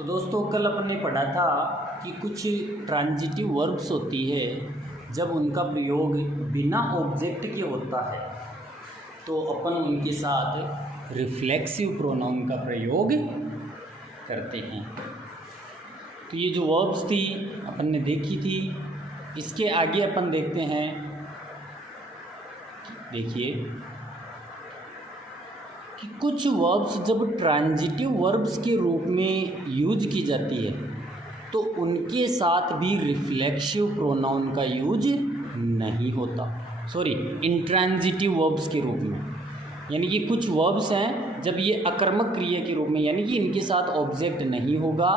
तो दोस्तों कल अपन ने पढ़ा था कि कुछ ट्रांजिटिव वर्ब्स होती है जब उनका प्रयोग बिना ऑब्जेक्ट के होता है तो अपन उनके साथ रिफ्लेक्सिव प्रोनाउन का प्रयोग करते हैं। तो ये जो वर्ब्स थी अपन ने देखी थी, इसके आगे अपन देखते हैं। देखिए कि कुछ वर्ब्स जब ट्रांजिटिव वर्ब्स के रूप में यूज की जाती है तो उनके साथ भी रिफ्लेक्सिव प्रोनाउन का यूज नहीं होता। सॉरी, इंट्रांजिटिव वर्ब्स के रूप में, यानी कि कुछ वर्ब्स हैं जब ये अकर्मक क्रिया के रूप में, यानी कि इनके साथ ऑब्जेक्ट नहीं होगा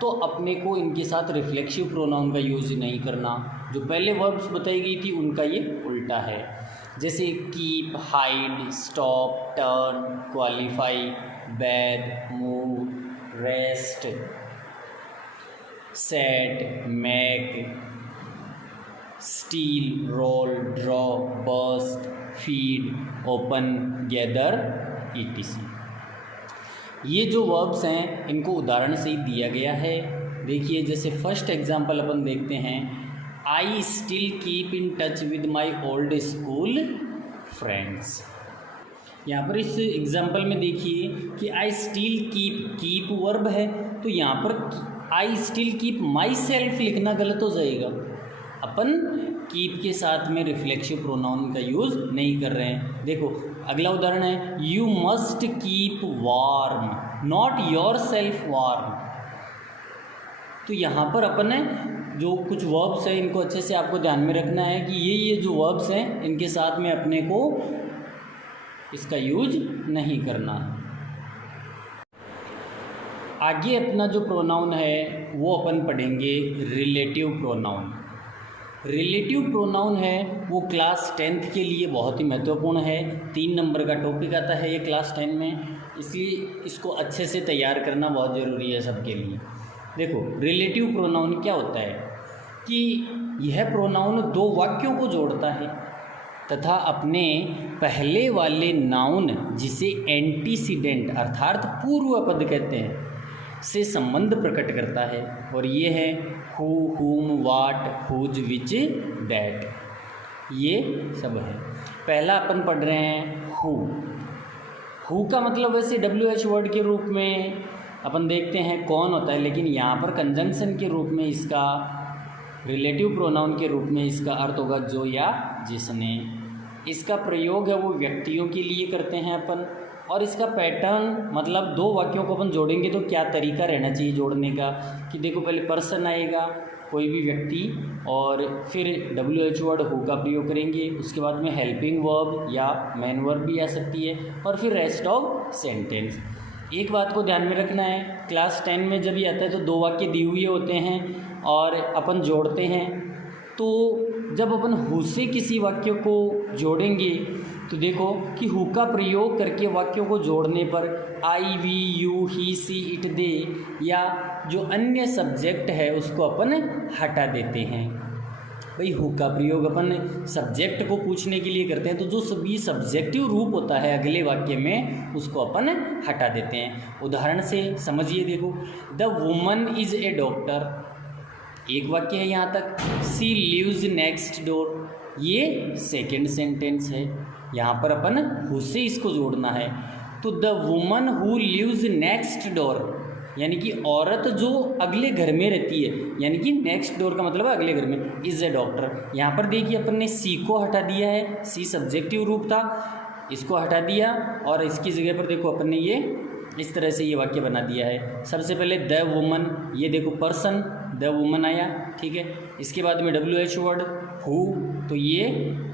तो अपने को इनके साथ रिफ्लेक्सिव प्रोनाउन का यूज नहीं करना। जो पहले वर्ब्स बताई गई थी उनका ये उल्टा है, जैसे keep, hide, stop, turn, qualify, bad, move, rest, set, make, steal, roll, draw, burst, feed, open, gather, etc। ये जो वर्ब्स हैं इनको उदाहरण से ही दिया गया है। देखिए, जैसे फर्स्ट एग्जांपल अपन देखते हैं, I still keep in touch with my old school friends. यहाँ पर इस एग्जांपल में देखिए कि आई स्टिल कीप वर्ब है, तो यहाँ पर I still keep my self लिखना गलत हो जाएगा। अपन कीप के साथ में रिफ्लेक्सिव प्रोनाउन का यूज़ नहीं कर रहे हैं। देखो अगला उदाहरण है, you must keep warm, not your self warm. तो यहाँ पर अपन जो कुछ वर्ब्स हैं इनको अच्छे से आपको ध्यान में रखना है कि ये जो वर्ब्स हैं इनके साथ में अपने को इसका यूज नहीं करना है। आगे अपना जो प्रोनाउन है वो अपन पढ़ेंगे रिलेटिव प्रोनाउन। रिलेटिव प्रोनाउन है वो क्लास 10th के लिए बहुत ही महत्वपूर्ण है। 3 नंबर का टॉपिक आता है ये क्लास 10 में, इसलिए इसको अच्छे से तैयार करना बहुत ज़रूरी है सबके लिए। देखो रिलेटिव प्रोनाउन क्या होता है कि यह प्रोनाउन 2 वाक्यों को जोड़ता है तथा अपने पहले वाले नाउन, जिसे एंटीसीडेंट अर्थात पूर्व पद कहते हैं, से संबंध प्रकट करता है। और ये है हु, हुम, वाट, हुज, विच, दैट, ये सब है। पहला अपन पढ़ रहे हैं हु। हु का मतलब वैसे WH वर्ड के रूप में अपन देखते हैं कौन होता है, लेकिन यहाँ पर कंजंक्शन के रूप में इसका, रिलेटिव प्रोनाउन के रूप में इसका अर्थ होगा जो या जिसने। इसका प्रयोग है वो व्यक्तियों के लिए करते हैं अपन। और इसका पैटर्न मतलब 2 वाक्यों को अपन जोड़ेंगे तो क्या तरीका रहना चाहिए जोड़ने का, कि देखो पहले पर्सन आएगा, कोई भी व्यक्ति, और फिर WH वर्ड हु का प्रयोग करेंगे। उसके बाद में हेल्पिंग वर्ब या मेन वर्ब भी आ सकती है, और फिर रेस्ट ऑफ सेंटेंस। एक बात को ध्यान में रखना है, क्लास 10 में जब ये आता है तो 2 वाक्य दिए हुए होते हैं और अपन जोड़ते हैं। तो जब अपन हु से किसी वाक्य को जोड़ेंगे तो देखो कि हु का प्रयोग करके वाक्यों को जोड़ने पर I, we, you, he, she, it, they या जो अन्य सब्जेक्ट है उसको अपन हटा देते हैं। भाई हु का प्रयोग अपन सब्जेक्ट को पूछने के लिए करते हैं, तो जो सभी सब्जेक्टिव रूप होता है अगले वाक्य में उसको अपन हटा देते हैं। उदाहरण से समझिए, देखो the woman is a doctor, एक वाक्य है यहाँ तक। सी लिव्स नेक्स्ट डोर, ये सेकेंड सेंटेंस है। यहाँ पर अपन हु से इसको जोड़ना है, तो the woman who lives next door, यानी कि औरत जो अगले घर में रहती है, यानी कि नेक्स्ट डोर का मतलब है अगले घर में, इज़ ए डॉक्टर। यहाँ पर देखिए अपन ने सी को हटा दिया है, सी सब्जेक्टिव रूप था, इसको हटा दिया और इसकी जगह पर देखो अपन ने ये इस तरह से ये वाक्य बना दिया है। सबसे पहले द वुमन, ये देखो पर्सन द वुमन आया, ठीक है। इसके बाद में WH वर्ड हु, तो ये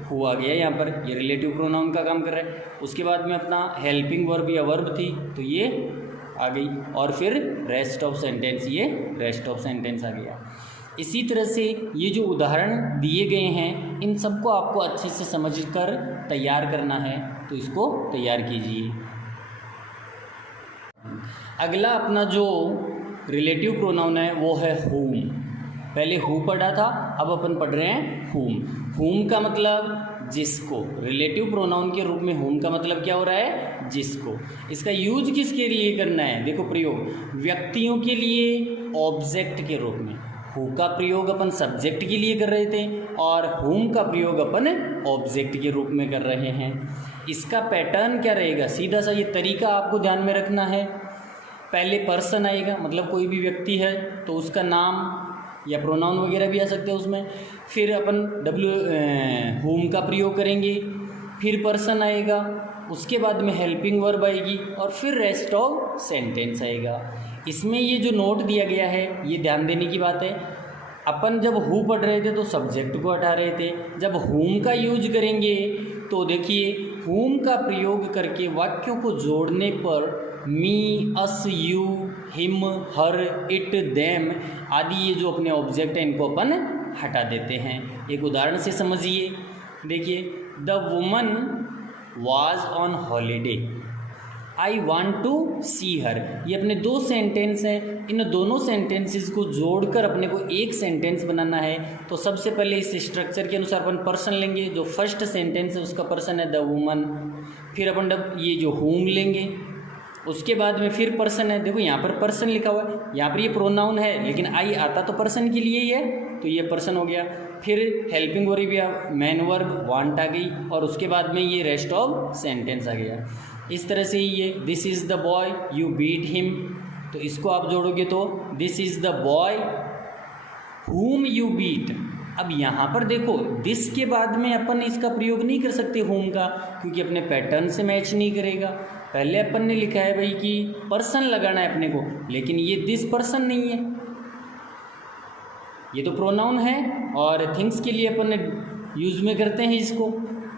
हु आ गया यहाँ पर, ये रिलेटिव प्रोनाउन का काम कर रहा है। उसके बाद में अपना हेल्पिंग वर्ब या वर्ब थी तो ये आ गई, और फिर रेस्ट ऑफ सेंटेंस, ये रेस्ट ऑफ सेंटेंस आ गया। इसी तरह से ये जो उदाहरण दिए गए हैं इन सबको आपको अच्छे से समझकर तैयार करना है, तो इसको तैयार कीजिए। अगला अपना जो रिलेटिव प्रोनाउन है वो है हुम। पहले हु पढ़ा था, अब अपन पढ़ रहे हैं हुम। हुम का मतलब जिसको, रिलेटिव प्रोनाउन के रूप में whom का मतलब क्या हो रहा है, जिसको। इसका यूज किसके लिए करना है, देखो प्रयोग व्यक्तियों के लिए ऑब्जेक्ट के रूप में, हु का प्रयोग अपन सब्जेक्ट के लिए कर रहे थे और whom का प्रयोग अपन ऑब्जेक्ट के रूप में कर रहे हैं। इसका पैटर्न क्या रहेगा, सीधा सा ये तरीका आपको ध्यान में रखना है। पहले पर्सन आएगा, मतलब कोई भी व्यक्ति है तो उसका नाम या प्रोनाउन वगैरह भी आ सकते हैं उसमें, फिर अपन whom का प्रयोग करेंगे, फिर पर्सन आएगा, उसके बाद में हेल्पिंग वर्ब आएगी और फिर रेस्ट ऑफ सेंटेंस आएगा। इसमें ये जो नोट दिया गया है ये ध्यान देने की बात है। अपन जब हु पढ़ रहे थे तो सब्जेक्ट को हटा रहे थे, जब whom का यूज करेंगे तो देखिए whom का प्रयोग करके वाक्यों को जोड़ने पर me, us, you, him, her, it, them आदि ये जो अपने ऑब्जेक्ट हैं इनको अपन हटा देते हैं। एक उदाहरण से समझिए, देखिए the woman was on holiday, I want to see her. ये अपने दो सेंटेंस हैं, इन दोनों सेंटेंसेस को जोड़कर अपने को एक सेंटेंस बनाना है। तो सबसे पहले इस स्ट्रक्चर के अनुसार अपन पर्सन लेंगे, जो फर्स्ट सेंटेंस है उसका पर्सन है द वुमन, फिर अपन ये जो whom लेंगे, उसके बाद में फिर पर्सन है, देखो यहाँ पर पर्सन लिखा हुआ है, यहाँ पर ये प्रोनाउन है लेकिन आई आता तो पर्सन के लिए ही है तो ये पर्सन हो गया। फिर हेल्पिंग वर्ब या मैन वर्ब वांट आ गई और उसके बाद में ये रेस्ट ऑफ सेंटेंस आ गया। इस तरह से ये this is the boy you beat him, तो इसको आप जोड़ोगे तो this is the boy whom you beat. अब यहाँ पर देखो दिस के बाद में अपन इसका प्रयोग नहीं कर सकते whom का, क्योंकि अपने पैटर्न से मैच नहीं करेगा। पहले अपन ने लिखा है भाई कि पर्सन लगाना है अपने को, लेकिन ये दिस पर्सन नहीं है, ये तो प्रोनाउन है और थिंग्स के लिए अपन यूज़ में करते हैं इसको,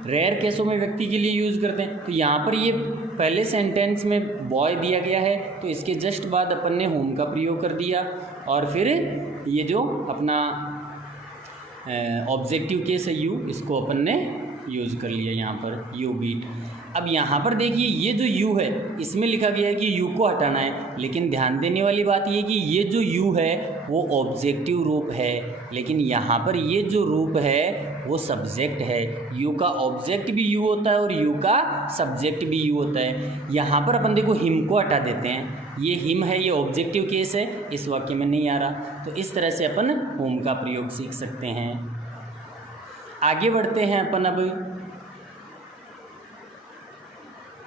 रेयर केसों में व्यक्ति के लिए यूज़ करते हैं। तो यहाँ पर ये पहले सेंटेंस में बॉय दिया गया है तो इसके जस्ट बाद अपन ने whom का प्रयोग कर दिया और फिर ये जो अपना ऑब्जेक्टिव केस है यू, इसको अपन ने यूज़ कर लिया यहाँ पर यू बीट। अब यहाँ पर देखिए ये जो यू है इसमें लिखा गया है कि यू को हटाना है, लेकिन ध्यान देने वाली बात ये कि ये जो यू है वो ऑब्जेक्टिव रूप है, लेकिन यहाँ पर ये जो रूप है वो सब्जेक्ट है। यू का ऑब्जेक्ट भी यू होता है और यू का सब्जेक्ट भी यू होता है। यहाँ पर अपन देखो हिम को हटा देते हैं, ये हिम है, ये ऑब्जेक्टिव केस है, इस वाक्य में नहीं आ रहा, तो इस तरह से अपन whom का प्रयोग सीख सकते हैं। आगे बढ़ते हैं अपन अब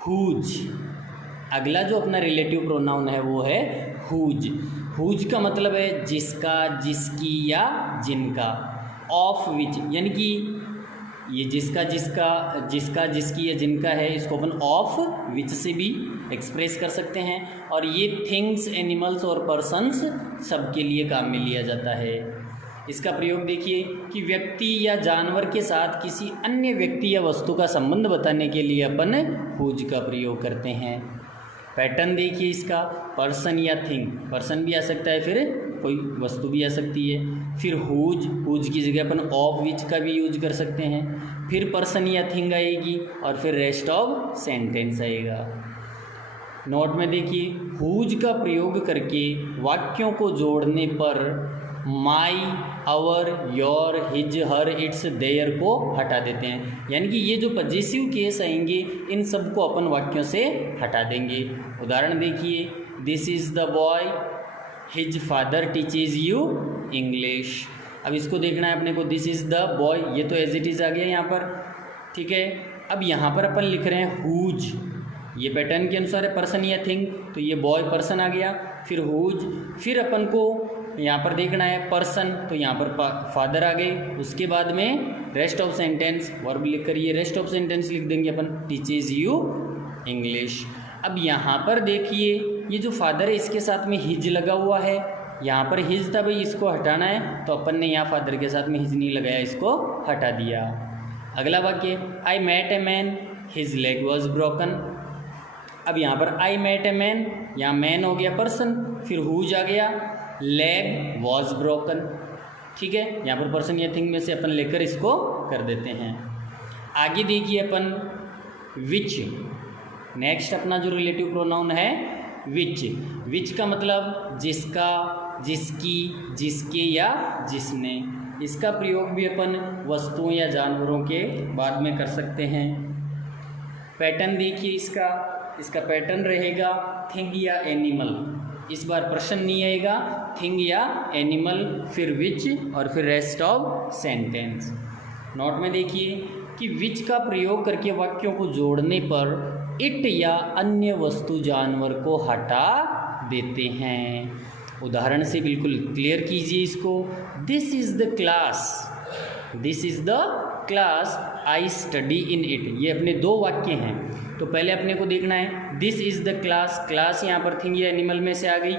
whose। अगला जो अपना रिलेटिव प्रोनाउन है वो है whose। whose का मतलब है जिसका, जिसकी या जिनका। ऑफ विच, यानी कि ये जिसका जिसकी या जिनका है इसको अपन ऑफ विच से भी एक्सप्रेस कर सकते हैं। और ये थिंग्स, एनिमल्स और पर्सन्स सबके लिए काम में लिया जाता है। इसका प्रयोग देखिए कि व्यक्ति या जानवर के साथ किसी अन्य व्यक्ति या वस्तु का संबंध बताने के लिए अपन whose का प्रयोग करते हैं। पैटर्न देखिए इसका, पर्सन या थिंग, पर्सन भी आ सकता है, फिर कोई वस्तु भी आ सकती है, फिर whose की जगह अपन ऑफ विच का भी यूज कर सकते हैं, फिर पर्सन या थिंग आएगी और फिर रेस्ट ऑफ सेंटेंस आएगा। नोट में देखिए whose का प्रयोग करके वाक्यों को जोड़ने पर my, our, your, his, her, its, their को हटा देते हैं, यानी कि ये जो पजेसिव केस आएंगे इन सब को अपन वाक्यों से हटा देंगे। उदाहरण देखिए, this is the boy his father teaches you English. अब इसको देखना है अपने को, दिस इज़ द बॉय, ये तो एज इट इज़ आ गया यहाँ पर, ठीक है। अब यहाँ पर अपन लिख रहे हैं whose, ये पैटर्न के अनुसार है पर्सन या थिंग, तो ये बॉय पर्सन आ गया, फिर whose, फिर अपन को यहाँ पर देखना है पर्सन, तो यहाँ पर फादर आ गए, उसके बाद में रेस्ट ऑफ सेंटेंस वर्ब लिख कर ये रेस्ट ऑफ सेंटेंस लिख देंगे अपन, टीचेज यू इंग्लिश। अब यहाँ पर देखिए ये जो फादर है इसके साथ में हिज लगा हुआ है, यहाँ पर हिज था भाई, इसको हटाना है तो अपन ने यहाँ फादर के साथ में हिज नहीं लगाया, इसको हटा दिया। अगला वाक्य, I met a man his leg was broken. अब यहाँ पर आई मेट ए मैन, यहाँ मैन हो गया पर्सन, फिर whose आ गया, लेग वॉज ब्रोकन, ठीक है। यहाँ पर पर्सन या थिंग में से अपन लेकर इसको कर देते हैं। आगे देखिए अपन विच, नेक्स्ट अपना जो रिलेटिव प्रोनाउन है विच। विच का मतलब जिसका, जिसकी, जिसके या जिसने। इसका प्रयोग भी अपन वस्तुओं या जानवरों के बाद में कर सकते हैं। पैटर्न देखिए इसका पैटर्न रहेगा थिंग या एनिमल। इस बार प्रश्न नहीं आएगा, थिंग या एनिमल, फिर विच और फिर रेस्ट ऑफ सेंटेंस। नोट में देखिए कि विच का प्रयोग करके वाक्यों को जोड़ने पर इट या अन्य वस्तु जानवर को हटा देते हैं। उदाहरण से बिल्कुल क्लियर कीजिए इसको। This is the class I study in it. ये अपने दो वाक्य हैं, तो पहले अपने को देखना है दिस इज़ द क्लास यहाँ पर थिंग या एनिमल में से आ गई।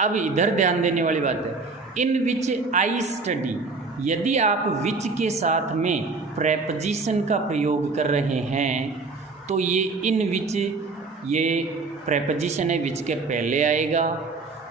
अब इधर ध्यान देने वाली बात है, इन विच आई स्टडी। यदि आप विच के साथ में प्रेपोजिशन का प्रयोग कर रहे हैं तो ये इन विच, ये प्रेपोजिशन है, विच के पहले आएगा।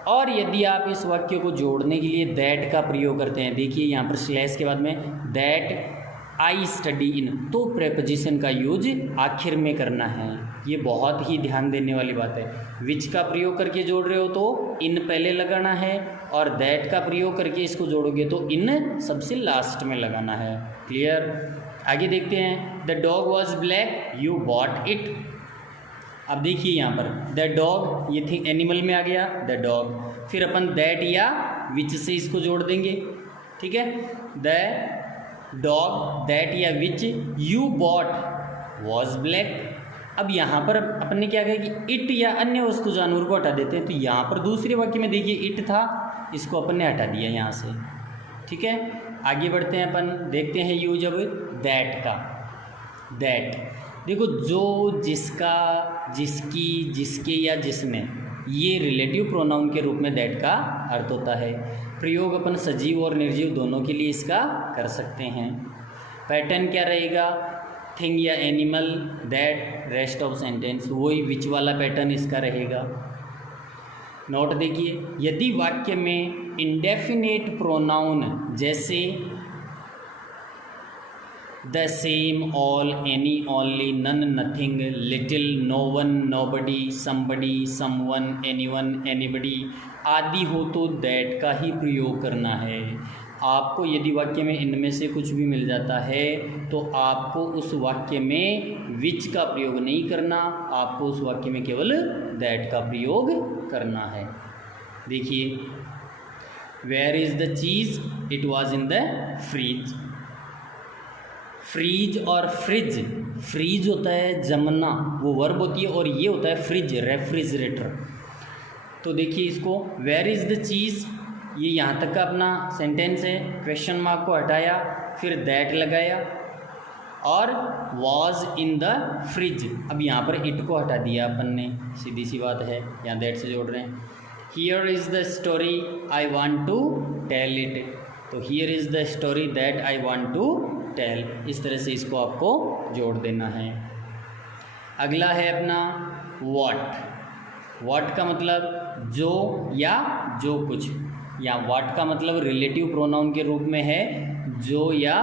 और यदि आप इस वाक्य को जोड़ने के लिए दैट का प्रयोग करते हैं, देखिए यहाँ पर स्लैश के बाद में दैट आई स्टडी इन, तो प्रेपोजिशन का यूज आखिर में करना है। ये बहुत ही ध्यान देने वाली बात है। विच का प्रयोग करके जोड़ रहे हो तो इन पहले लगाना है, और दैट का प्रयोग करके इसको जोड़ोगे तो इन सबसे लास्ट में लगाना है। क्लियर? आगे देखते हैं। The dog was black, you bought it. अब देखिए यहाँ पर द डॉग, ये थिंग एनिमल में आ गया द डॉग, फिर अपन दैट या विच से इसको जोड़ देंगे। ठीक है, द डॉग दैट या which you bought was black. अब यहाँ पर अपन ने क्या कहा कि इट या अन्य वस्तु जानवर को हटा देते हैं, तो यहाँ पर दूसरे वाक्य में देखिए इट था, इसको अपन ने हटा दिया यहाँ से। ठीक है, आगे बढ़ते हैं अपन, देखते हैं यूज अब दैट का। दैट देखो, जो, जिसका, जिसकी, जिसके या जिसने, ये रिलेटिव प्रोनाउन के रूप में दैट का अर्थ होता है। प्रयोग अपन सजीव और निर्जीव दोनों के लिए इसका कर सकते हैं। पैटर्न क्या रहेगा? थिंग या animal, that, rest of sentence, वही विच वाला पैटर्न इसका रहेगा। नोट देखिए, यदि वाक्य में इंडेफिनेट प्रोनाउन जैसे the same, all, any, only, none, nothing, little, no one, nobody, somebody, someone, anyone, anybody आदि हो तो दैट का ही प्रयोग करना है। आपको यदि वाक्य में इनमें से कुछ भी मिल जाता है तो आपको उस वाक्य में विच का प्रयोग नहीं करना, आपको उस वाक्य में केवल दैट का प्रयोग करना है। देखिए, where is the cheese, it was in the fridge. Freeze और फ्रिज, फ्रीज होता है जमना, वो वर्ब होती है, और ये होता है फ्रिज, रेफ्रिजरेटर। तो देखिए इसको, वेयर इज़ द चीज़, ये यहाँ तक का अपना सेंटेंस है। क्वेश्चन मार्क को हटाया, फिर दैट लगाया, और वॉज इन द फ्रिज। अब यहाँ पर इट को हटा दिया अपन ने, सीधी सी बात है, यहाँ दैट से जोड़ रहे हैं। Here is the story I want to tell it, तो here is the story that I want to tell. इस तरह से इसको आपको जोड़ देना है। अगला है अपना व्हाट। व्हाट का मतलब जो या जो कुछ, या व्हाट का मतलब रिलेटिव प्रोनाउन के रूप में है, जो या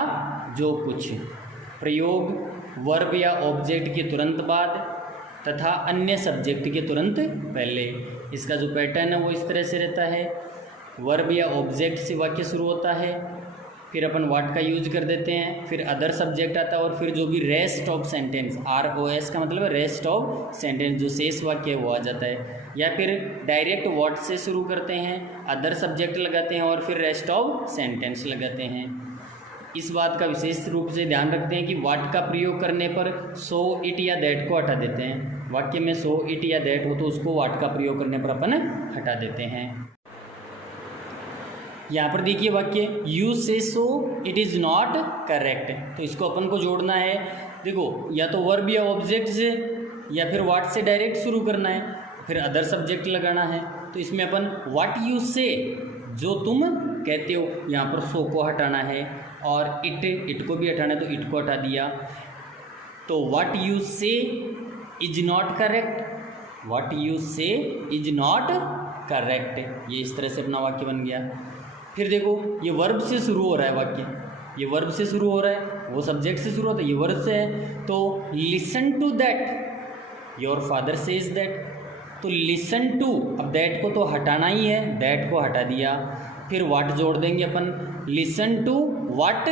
जो कुछ। प्रयोग वर्ब या ऑब्जेक्ट के तुरंत बाद तथा अन्य सब्जेक्ट के तुरंत पहले। इसका जो पैटर्न है वो इस तरह से रहता है, वर्ब या ऑब्जेक्ट से वाक्य शुरू होता है, फिर अपन व्हाट का यूज कर देते हैं, फिर अदर सब्जेक्ट आता है, और फिर जो भी रेस्ट ऑफ सेंटेंस, ROS का मतलब है रेस्ट ऑफ सेंटेंस, जो शेष वाक्य है वो आ जाता है। या फिर डायरेक्ट व्हाट से शुरू करते हैं, अदर सब्जेक्ट लगाते हैं, और फिर रेस्ट ऑफ सेंटेंस लगाते हैं। इस बात का विशेष रूप से ध्यान रखते हैं कि व्हाट का प्रयोग करने पर सो, इट या दैट को हटा देते हैं। वाक्य में सो, इट या दैट हो तो उसको व्हाट का प्रयोग करने पर अपन हटा देते हैं। यहाँ पर देखिए वाक्य, यू से so it is not correct, तो इसको अपन को जोड़ना है। देखो, या तो वर्ब या ऑब्जेक्ट से, या फिर व्हाट से डायरेक्ट शुरू करना है, फिर अदर सब्जेक्ट लगाना है। तो इसमें अपन व्हाट यू से, जो तुम कहते हो, यहाँ पर सो को हटाना है, और इट को भी हटाना है, तो इट को हटा दिया। तो व्हाट यू से is not correct, what you से इज नॉट करेक्ट, ये इस तरह से अपना वाक्य बन गया। फिर देखो, ये वर्ब से शुरू हो रहा है वाक्य, ये वर्ब से शुरू हो रहा है, वो सब्जेक्ट से शुरू होता है, ये वर्ब से है। तो listen to that your father says that, तो लिसन टू, अब दैट को तो हटाना ही है, दैट को हटा दिया। फिर वाट जोड़ देंगे अपन, लिसन टू वाट,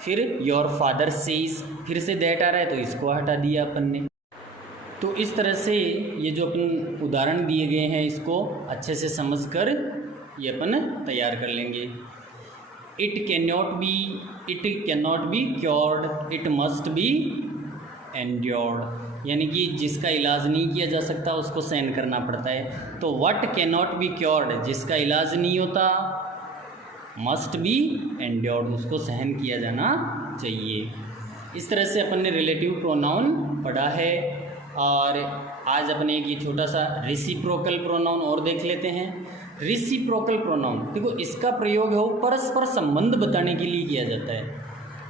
फिर योर फादर सेज, फिर से दैट आ रहा है तो इसको हटा दिया अपन ने। तो इस तरह से ये जो अपन उदाहरण दिए गए हैं इसको अच्छे से समझकर ये अपन तैयार कर लेंगे। It can not be cured, it must be endured, यानी कि जिसका इलाज नहीं किया जा सकता उसको सहन करना पड़ता है। तो what can not be cured, जिसका इलाज नहीं होता, मस्ट बी एंड्योर्ड, उसको सहन किया जाना चाहिए। इस तरह से अपन ने रिलेटिव प्रोनाउन पढ़ा है। और आज अपन एक ये छोटा सा रेसिप्रोकल प्रोनाउन और देख लेते हैं। रेसिप्रोकल प्रोनाउन देखो, इसका प्रयोग है वो परस्पर संबंध बताने के लिए किया जाता है।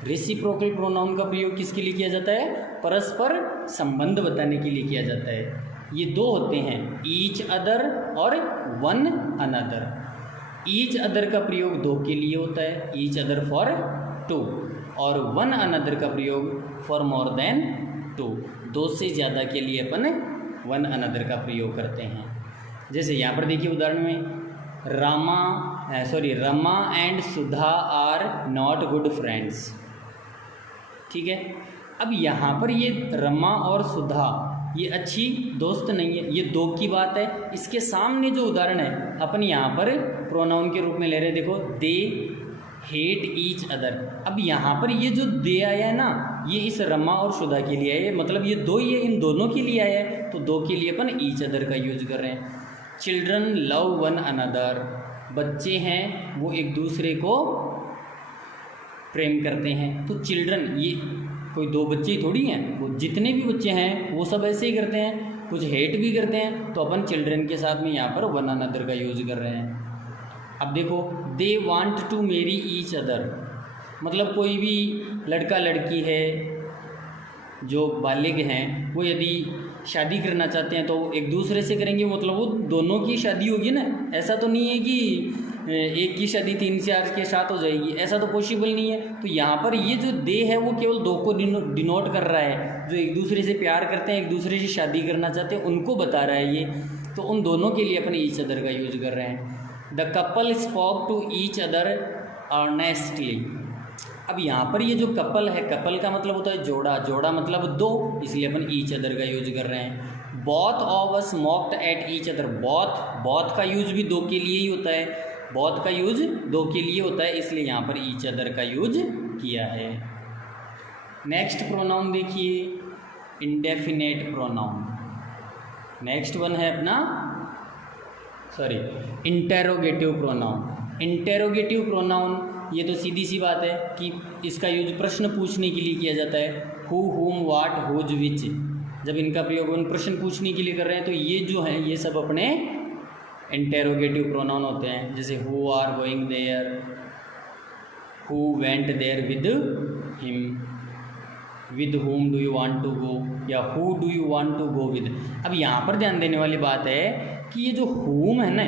रेसिप्रोकल प्रोनाउन का प्रयोग किसके लिए किया जाता है? परस्पर संबंध बताने के लिए किया जाता है। ये दो होते हैं, ईच अदर और वन अनदर। ईच अदर का प्रयोग दो के लिए होता है, ईच अदर फॉर टू, और वन अनदर का प्रयोग फॉर मोर देन टू, दो से ज़्यादा के लिए अपन वन अनदर का प्रयोग करते हैं। जैसे यहाँ पर देखिए उदाहरण में, Rama and Sudha are not good friends. ठीक है, अब यहाँ पर ये रमा और सुधा ये अच्छी दोस्त नहीं है, ये दो की बात है। इसके सामने जो उदाहरण है अपन यहाँ पर प्रोनाउन के रूप में ले रहे हैं, देखो दे हेट ईच अदर। अब यहाँ पर ये जो दे आया है ना, ये इस रमा और सुधा के लिए है, मतलब ये दो ही है, इन दोनों के लिए आया है, तो दो के लिए अपन ईच अदर का यूज कर रहे हैं। चिल्ड्रन लव वन अनदर, बच्चे हैं वो एक दूसरे को प्रेम करते हैं। तो चिल्ड्रन, ये कोई दो बच्चे ही थोड़ी हैं, वो जितने भी बच्चे हैं वो सब ऐसे ही करते हैं, कुछ हेट भी करते हैं, तो अपन चिल्ड्रन के साथ में यहाँ पर वन अनदर का यूज कर रहे हैं। अब देखो, they want to marry each other, मतलब कोई भी लड़का लड़की है जो बालिग हैं, वो यदि शादी करना चाहते हैं तो एक दूसरे से करेंगे, मतलब वो दोनों की शादी होगी ना। ऐसा तो नहीं है कि एक की शादी 3 से 8 के साथ हो जाएगी, ऐसा तो पॉसिबल नहीं है। तो यहाँ पर ये जो दे है वो केवल दो को डिनोट कर रहा है, जो एक दूसरे से प्यार करते हैं, एक दूसरे से शादी करना चाहते हैं, उनको बता रहा है ये। तो उन दोनों के लिए अपन ईच अदर का यूज कर रहे हैं। The couple spoke to each other earnestly. अब यहाँ पर ये जो कपल है, कपल का मतलब होता है जोड़ा, जोड़ा मतलब दो, इसलिए अपन ईच अदर का यूज कर रहे हैं। Both of us mocked at each other, both का यूज भी दो के लिए ही होता है, बोथ का यूज दो के लिए होता है, इसलिए यहाँ पर ईच अदर का यूज किया है। नेक्स्ट प्रोनाउन देखिए, इंडेफिनेट प्रोनाउन। नेक्स्ट वन है अपना इंटेरोगेटिव प्रोनाउन। इंटेरोगेटिव प्रोनाउन ये तो सीधी सी बात है कि इसका यूज प्रश्न पूछने के लिए किया जाता है। हु, हुम, वाट, हुज, विच, जब इनका प्रयोग हम प्रश्न पूछने के लिए कर रहे हैं तो ये जो है ये सब अपने इंटेरोगेटिव प्रोनाउन होते हैं। जैसे who are going there, who went there with him, with whom do you want to go, या who do you want to go with. अब यहाँ पर ध्यान देने वाली बात है कि ये जो हुम है ना,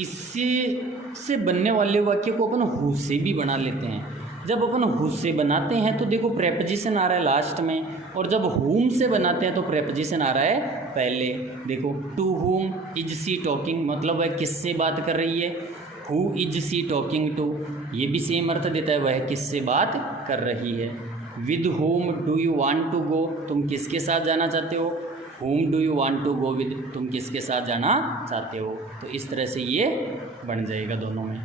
इससे बनने वाले वाक्य को अपन हु से भी बना लेते हैं। जब अपन हु से बनाते हैं तो देखो प्रेपोजिशन आ रहा है लास्ट में, और जब हुम से बनाते हैं तो प्रेपोजिशन आ रहा है पहले। देखो, to whom is she talking, मतलब वह किससे बात कर रही है। Who is she talking to, ये भी सेम अर्थ देता है, वह किससे बात कर रही है। With whom do you want to go, तुम किसके साथ जाना चाहते हो। whom do you want to go with, तुम किसके साथ जाना चाहते हो। तो इस तरह से ये बन जाएगा दोनों में।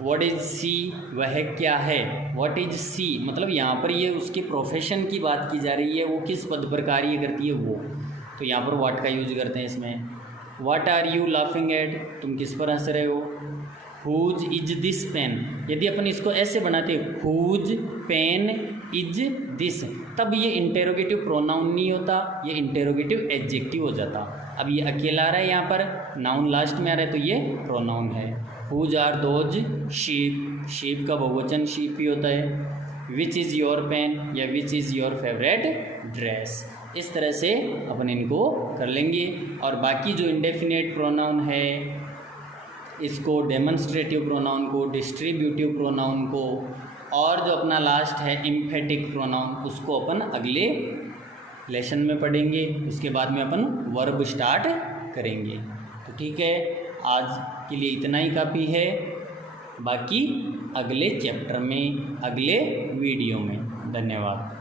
What is she, वह क्या है। What is she मतलब यहाँ पर ये उसके प्रोफेशन की बात की जा रही है, वो किस पद पर कार्य करती है वो, तो यहाँ पर what का यूज करते हैं इसमें। What are you laughing at, तुम किस पर हंस रहे हो। Whose is this pen, यदि अपन इसको ऐसे बनाते whose pen is this, तब ये इंटेरोगेटिव प्रोनाउन नहीं होता, ये इंटेरोगेटिव एडजेक्टिव हो जाता। अब ये अकेला आ रहा है यहाँ पर, नाउन लास्ट में आ रहा है, तो ये प्रोनाउन है। Whose are those sheep, sheep का बहुवचन शीप ही होता है। विच इज़ योर पेन या which is your favourite dress. इस तरह से अपन इनको कर लेंगे। और बाकी जो इंडेफिनेट प्रोनाउन है, इसको डेमोन्स्ट्रेटिव प्रोनाउन को, डिस्ट्रीब्यूटिव प्रोनाउन को, और जो अपना लास्ट है एम्फेटिक प्रोनाउन, उसको अपन अगले लेसन में पढ़ेंगे। उसके बाद में अपन वर्ब स्टार्ट करेंगे। तो ठीक है, आज के लिए इतना ही काफ़ी है, बाकी अगले चैप्टर में, अगले वीडियो में। धन्यवाद।